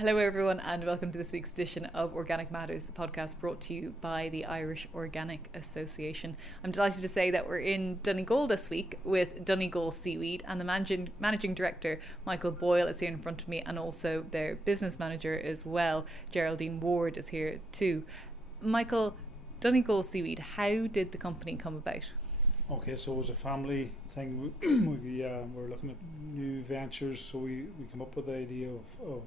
Hello everyone and welcome to this week's edition of Organic Matters, the podcast brought to you by the Irish Organic Association. I'm delighted to say that we're in Donegal this week with Donegal Seaweed, and the managing director, Michael Boyle, is here in front of me, and also their business manager as well, Geraldine Ward, is here too. Michael, Donegal Seaweed, how did the company come about? Okay, so it was a family thing. We were looking at new ventures, so we came up with the idea of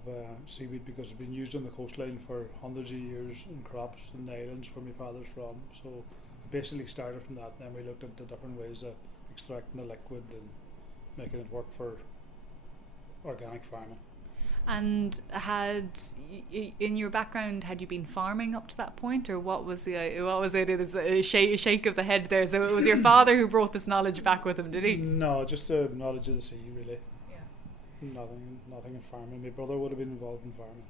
seaweed because it's been used on the coastline for hundreds of years in crops in the islands where my father's from. So we basically started from that, and then we looked into different ways of extracting the liquid and making it work for organic farming. And in your background, had you been farming up to that point, or what was the idea? There's a shake of the head there. So it was your father who brought this knowledge back with him, did he? No, just the knowledge of the sea, really. Yeah. Nothing in farming. My brother would have been involved in farming.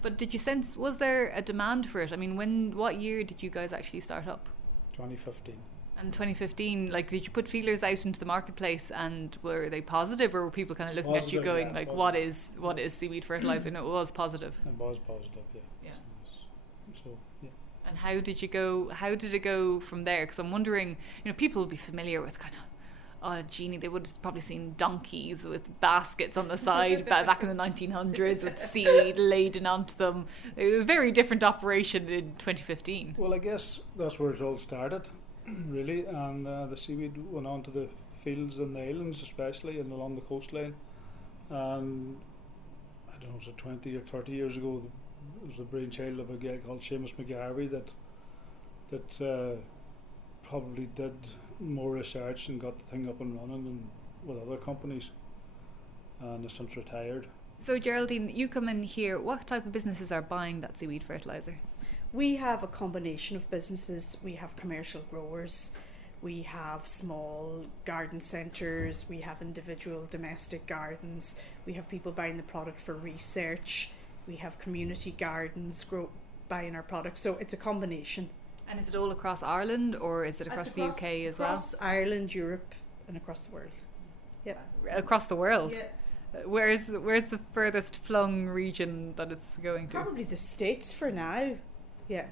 But did you sense, was there a demand for it? I mean, what year did you guys actually start up? 2015. And 2015, did you put feelers out into the marketplace, and were they positive, or were people kind of looking at you going, what is seaweed fertiliser? No, it was positive. It was positive, yeah. Yeah. So, yeah. And how did it go from there? Because I'm wondering, people would be familiar with kind of, they would have probably seen donkeys with baskets on the side back in the 1900s with seaweed laden onto them. It was a very different operation in 2015. Well, I guess that's where it all started, really, and the seaweed went on to the fields and the islands especially, and along the coastline. And I don't know, was it 20 or 30 years ago, it was the brainchild of a guy called Seamus McGarvey that probably did more research and got the thing up and running and with other companies, and has since retired. So Geraldine, you come in here, what type of businesses are buying that seaweed fertiliser? We have a combination of businesses. We have commercial growers, we have small garden centres, we have individual domestic gardens, we have people buying the product for research, we have community gardens buying our product. So it's a combination. And is it all across Ireland, or is it across the UK as well? Across Ireland, Europe, and across the world. Yeah. Across the world? Yeah. Where's the furthest flung region that it's going to? Probably the States for now. Yeah.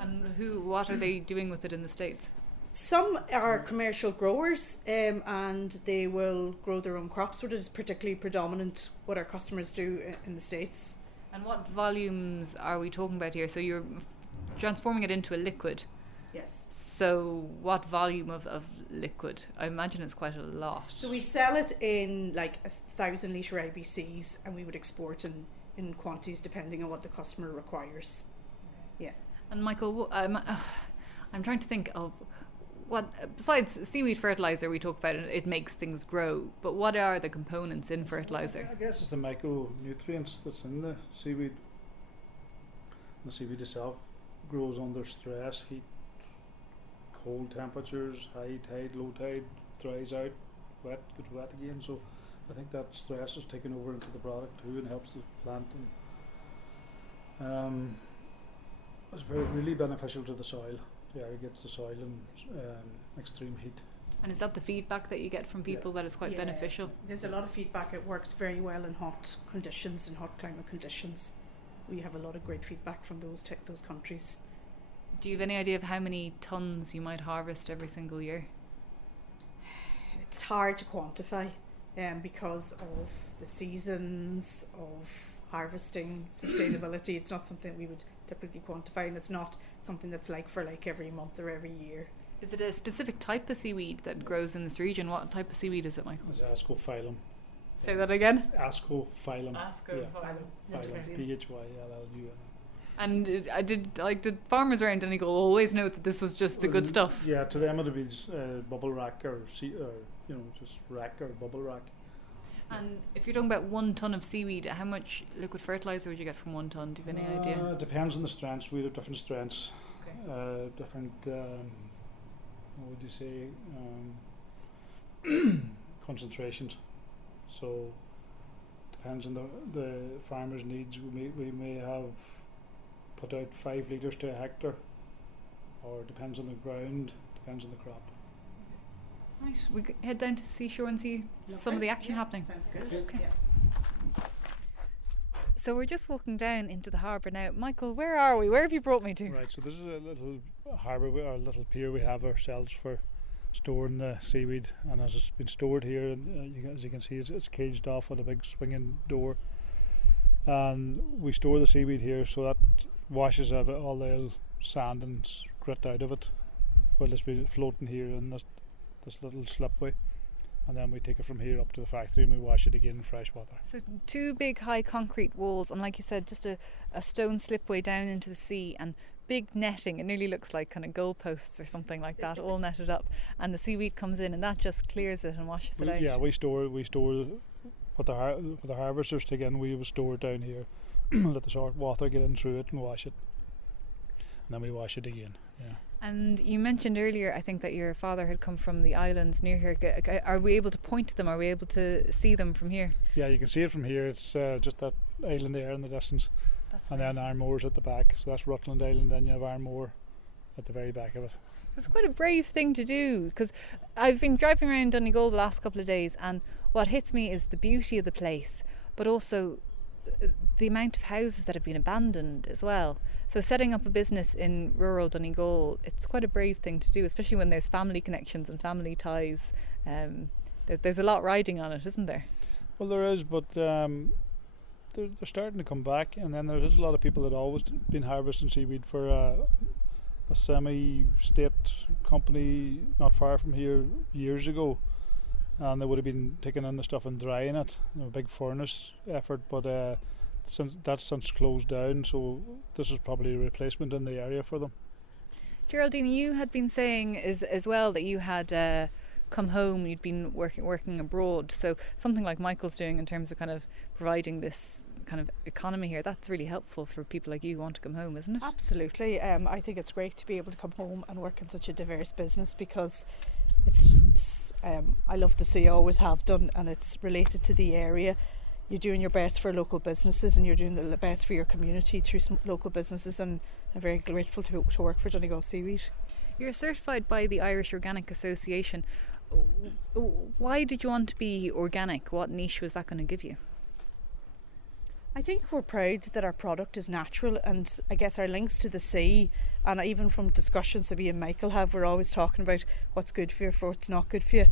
And what are they doing with it in the States? Some are commercial growers, and they will grow their own crops. What is particularly predominant what our customers do in the States. And what volumes are we talking about here? So you're transforming it into a liquid. Yes. So what volume of liquid? I imagine it's quite a lot. So we sell it in 1,000 litre IBCs, and we would export in quantities depending on what the customer requires. Yeah. And Michael, I'm trying to think of what, besides seaweed fertiliser, we talk about it makes things grow, but what are the components in fertiliser? I guess it's the micronutrients that's in the seaweed. The seaweed itself grows under stress, heat, cold temperatures, high tide, low tide, dries out, wet, gets wet again. So I think that stress is taken over into the product too and helps the plant. And it's really beneficial to the soil. It irrigates the soil in extreme heat. And is that the feedback that you get from people, that it's quite beneficial? There's a lot of feedback. It works very well in hot conditions and hot climate conditions. We have a lot of great feedback from those countries. Do you have any idea of how many tonnes you might harvest every single year? It's hard to quantify because of the seasons of harvesting, sustainability. It's not something we would typically quantify, and it's not something that's for every month or every year. Is it a specific type of seaweed that grows in this region? What type of seaweed is it, Michael? It's Ascophyllum. Say that again? Ascophyllum. Ascophyllum. Phylum. PHYLLUM. And did farmers around Donegal always know that this was just the good stuff? Yeah, to them it would be just bubble rack or just rack or bubble rack. And if you're talking about 1 tonne of seaweed, how much liquid fertiliser would you get from 1 tonne? Do you have any idea? It depends on the strengths. We have different strengths, different, what would you say, concentrations. So depends on the farmer's needs. We may have put out 5 litres to a hectare, or depends on the ground, depends on the crop. Right, we head down to the seashore and see some of the action happening. Sounds good. Okay. Yeah. So we're just walking down into the harbour now. Michael, where are we? Where have you brought me to? Right, so this is a little harbour, or a little pier we have ourselves for storing the seaweed, and as it's been stored here, and as you can see, it's caged off with a big swinging door, and we store the seaweed here, so that washes all the sand and grit out of it while it's been floating here in this little slipway, and then we take it from here up to the factory and we wash it again in fresh water. So 2 big high concrete walls, and like you said, just a stone slipway down into the sea, and big netting. It nearly looks like kind of goalposts or something like that, all netted up, and the seaweed comes in and that just clears it and washes it out. Yeah, we store what the harvesters take in, we will store it down here, let the salt water get in through it and wash it, and then we wash it again. Yeah. And you mentioned earlier, I think, that your father had come from the islands near here. Are we able to point to them? Are we able to see them from here? Yeah, you can see it from here. It's just that island there in the distance. That's and nice. Then Armore's at the back. So that's Rutland Island, then you have Armore at the very back of it. It's quite a brave thing to do, because I've been driving around Donegal the last couple of days, and what hits me is the beauty of the place, but also the amount of houses that have been abandoned as well. So setting up a business in rural Donegal, it's quite a brave thing to do, especially when there's family connections and family ties. There's a lot riding on it, isn't there? Well, there is, but they're starting to come back, and then there is a lot of people that always been harvesting seaweed for a semi-state company not far from here years ago, and they would have been taking in the stuff and drying it, a big furnace effort, but since closed down, so this is probably a replacement in the area for them. Geraldine, you had been saying as well that you had come home, you'd been working abroad, so something like Michael's doing in terms of kind of providing this kind of economy here, that's really helpful for people like you who want to come home, isn't it? Absolutely. I think it's great to be able to come home and work in such a diverse business, because it's I love the sea, I always have done, and it's related to the area. You're doing your best for local businesses, and you're doing the best for your community through local businesses, and I'm very grateful to work for Donegal Seaweed. You're certified by the Irish Organic Association. Why did you want to be organic? What niche was that going to give you? I think we're proud that our product is natural, and I guess our links to the sea, and even from discussions that me and Michael have, we're always talking about what's good for you, for what's not good for you.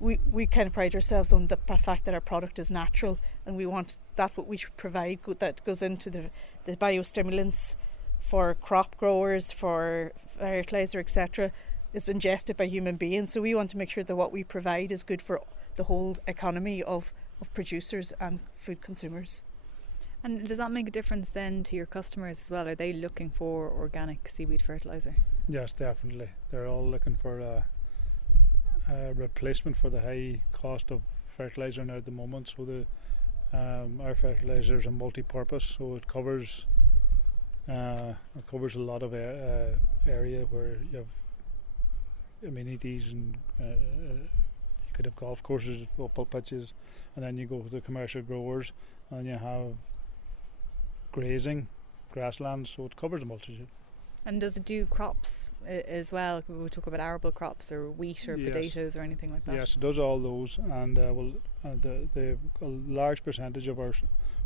We kind of pride ourselves on the fact that our product is natural, and we want that what we should provide that goes into the biostimulants for crop growers, for fertiliser, etc., is ingested by human beings. So we want to make sure that what we provide is good for the whole economy of producers and food consumers. And does that make a difference then to your customers as well? Are they looking for organic seaweed fertiliser? Yes, definitely. They're all looking for a replacement for the high cost of fertiliser now at the moment. So our fertiliser is a multi-purpose, so it covers a lot of area where you have amenities, and you could have golf courses, football pitches, and then you go to the commercial growers, and you have grazing, grasslands, so it covers a multitude. And does it do crops as well? We talk about arable crops or wheat or potatoes or anything like that? Yes, it does all those, and a large percentage of our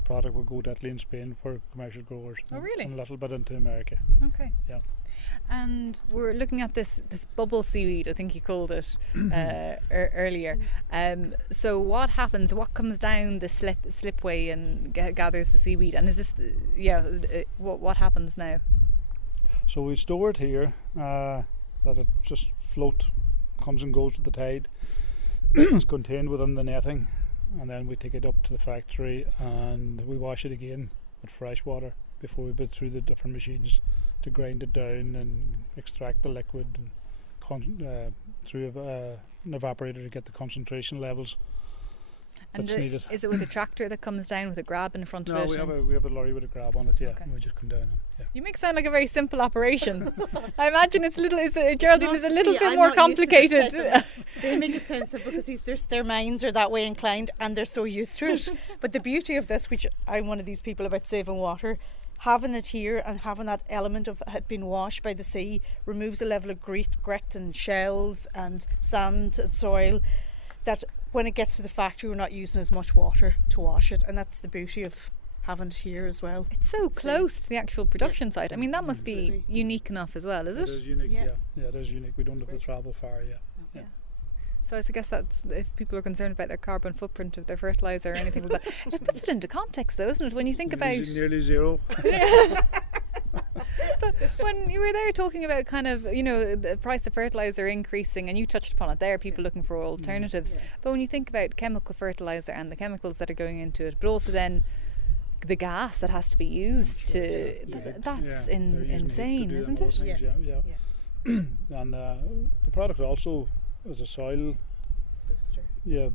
product will go to Italy and Spain for commercial growers. Oh, really? And a little bit into America. Okay. Yeah. And we're looking at this bubble seaweed, I think you called it earlier. So what happens? What comes down the slipway and gathers the seaweed? And is this, what happens now? So we store it here, that it just comes and goes with the tide. It's contained within the netting, and then we take it up to the factory and we wash it again with fresh water before we put through the different machines to grind it down and extract the liquid, and through an evaporator to get the concentration levels that's needed. Is it with a tractor that comes down with a grab in front of it? No, we have a lorry with a grab on it, yeah, Okay. and we just come down and, yeah. You make it sound like a very simple operation. I imagine Geraldine is a little bit I'm more not used to this complicated. type of- They make it sound simple because their minds are that way inclined, and they're so used to it. But the beauty of this, which I'm one of these people about saving water, having it here and having that element of it being washed by the sea removes a level of grit and shells and sand and soil, that when it gets to the factory we're not using as much water to wash it, and that's the beauty of having it here as well. It's so close to the actual production site. I mean, that must be Absolutely. unique enough as well, is it? It is unique, Yeah. yeah, it is unique. We don't have to travel far, yeah. So I guess that's, if people are concerned about their carbon footprint of their fertiliser or anything like that, it puts it into context though, doesn't it? When you think about... Nearly zero. But when you were there talking about kind of, you know, the price of fertiliser increasing, and you touched upon it there, people looking for alternatives. But when you think about chemical fertiliser and the chemicals that are going into it, but also then the gas that has to be used that's insane, isn't it? Yeah. And the product also is a soil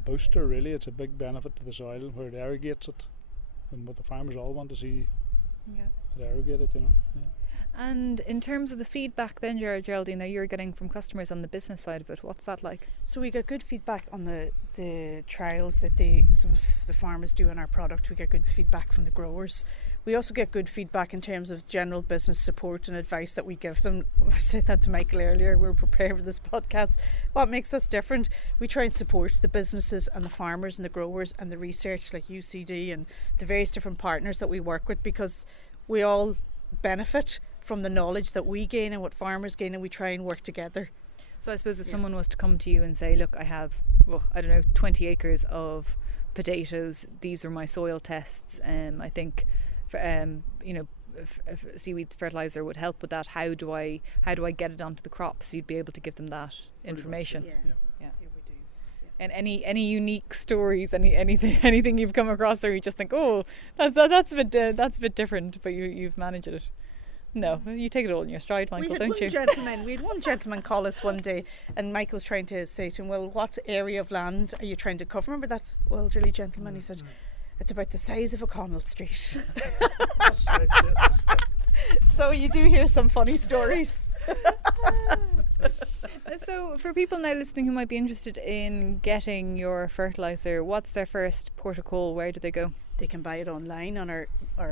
booster really. It's a big benefit to the soil where it irrigates it, and what the farmers all want to see it irrigated, you know. And in terms of the feedback then, Geraldine, that you're getting from customers on the business side of it, what's that like? So we got good feedback on the trials that some of the farmers do on our product. We get good feedback from the growers. We also get good feedback in terms of general business support and advice that we give them. I said that to Michael earlier. We're prepared for this podcast. What makes us different? We try and support the businesses and the farmers and the growers and the research like UCD and the various different partners that we work with, because we all benefit from the knowledge that we gain and what farmers gain, and we try and work together. So I suppose if someone was to come to you and say, look, I have, 20 acres of potatoes, these are my soil tests, I think seaweed fertiliser would help with that. How do I get it onto the crops? You'd be able to give them that information. Yeah, we do. And any unique stories, anything you've come across, or you just think, oh, that's a bit different, but you've managed it. No, you take it all in your stride, Michael, don't you? We had one gentleman call us one day, and Michael was trying to say to him, well, what area of land are you trying to cover? Remember that elderly gentleman? He said, it's about the size of O'Connell Street. That's right, yeah. So you do hear some funny stories. So for people now listening who might be interested in getting your fertiliser, what's their first port of call? Where do they go? They can buy it online on our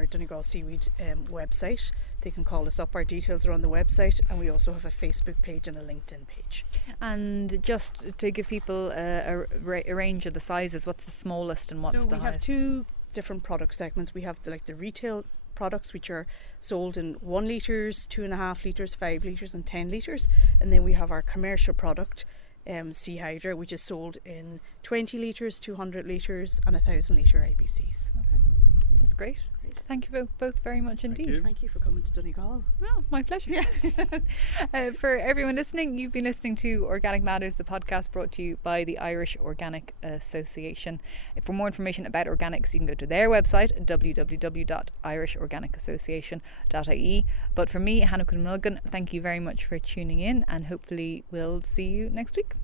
Donegal Seaweed website. They can call us up. Our details are on the website, and we also have a Facebook page and a LinkedIn page. And just to give people a range of the sizes, what's the smallest and what's the highest? So we have two different product segments. We have the retail products, which are sold in 1 litres, 2.5 litres, 5 litres and 10 litres. And then we have our commercial product, Sea Hydra, which is sold in 20 litres, 200 litres and 1,000 litre ABCs. Okay, that's great. Thank you both very much indeed. Thank you for coming to Donegal. Well, my pleasure. For everyone listening, you've been listening to Organic Matters, the podcast brought to you by the Irish Organic Association. For more information about organics, you can go to their website, www.irishorganicassociation.ie. But for me, Hannah Mulligan, thank you very much for tuning in, and hopefully we'll see you next week.